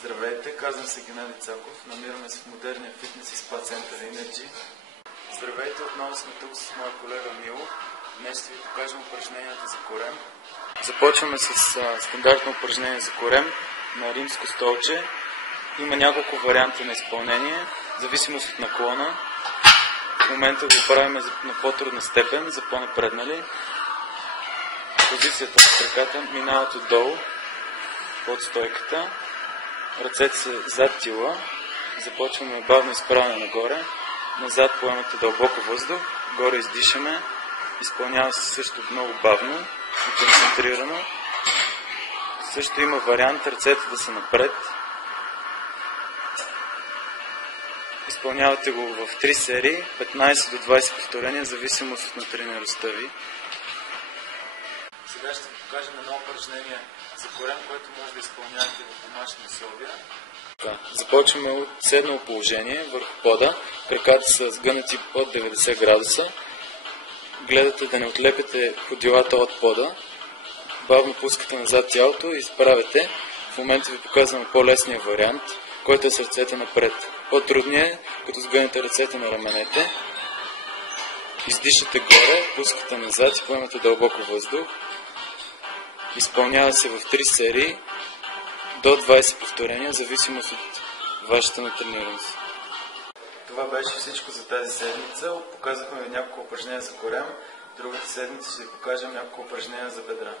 Здравейте, казвам се Геннадий Цаков. Намираме се в модерния фитнес и спа център Energy. Здравейте, отново сме тук с моя колега Мило. Днес ще ви покажем упражненията за корем. Започваме с стандартно упражнение за корем на римско столче. Има няколко варианта на изпълнение, в зависимост от наклона. В момента го правим на по-трудна степен, за по-напреднали. Позицията с краката минават отдолу, под стойката. Ръцете са зад тила. Започваме бавно изправяне нагоре. Назад поемате дълбоко въздух. Горе издишаме. Изпълнява се също много бавно и концентрирано. Също има вариант ръцете да са напред. Изпълнявате го в 3 серии, 15 до 20 повторения, в зависимост от натренираността ви. Сега ще ви покажем едно упражнение за корем, което може да изпълнявате в домашни условия. Започваме от седнало положение върху пода. Краката са сгънати под 90 градуса. Гледате да не отлепяте ходилата от пода. Бавно пускате назад тялото и изправяте. В момента ви показвам по-лесния вариант, който е с ръцете напред. По-трудният е, като сгънете ръцете на раменете. Издишате горе, пускате назад и поемате дълбоко въздух. Изпълнява се в 3 серии до 20 повторения, в зависимост от вашата натренираност. Това беше всичко за тази седмица. Показахме ви няколко упражнения за корем. Другата седмица ще ви покажем няколко упражнения за бедра.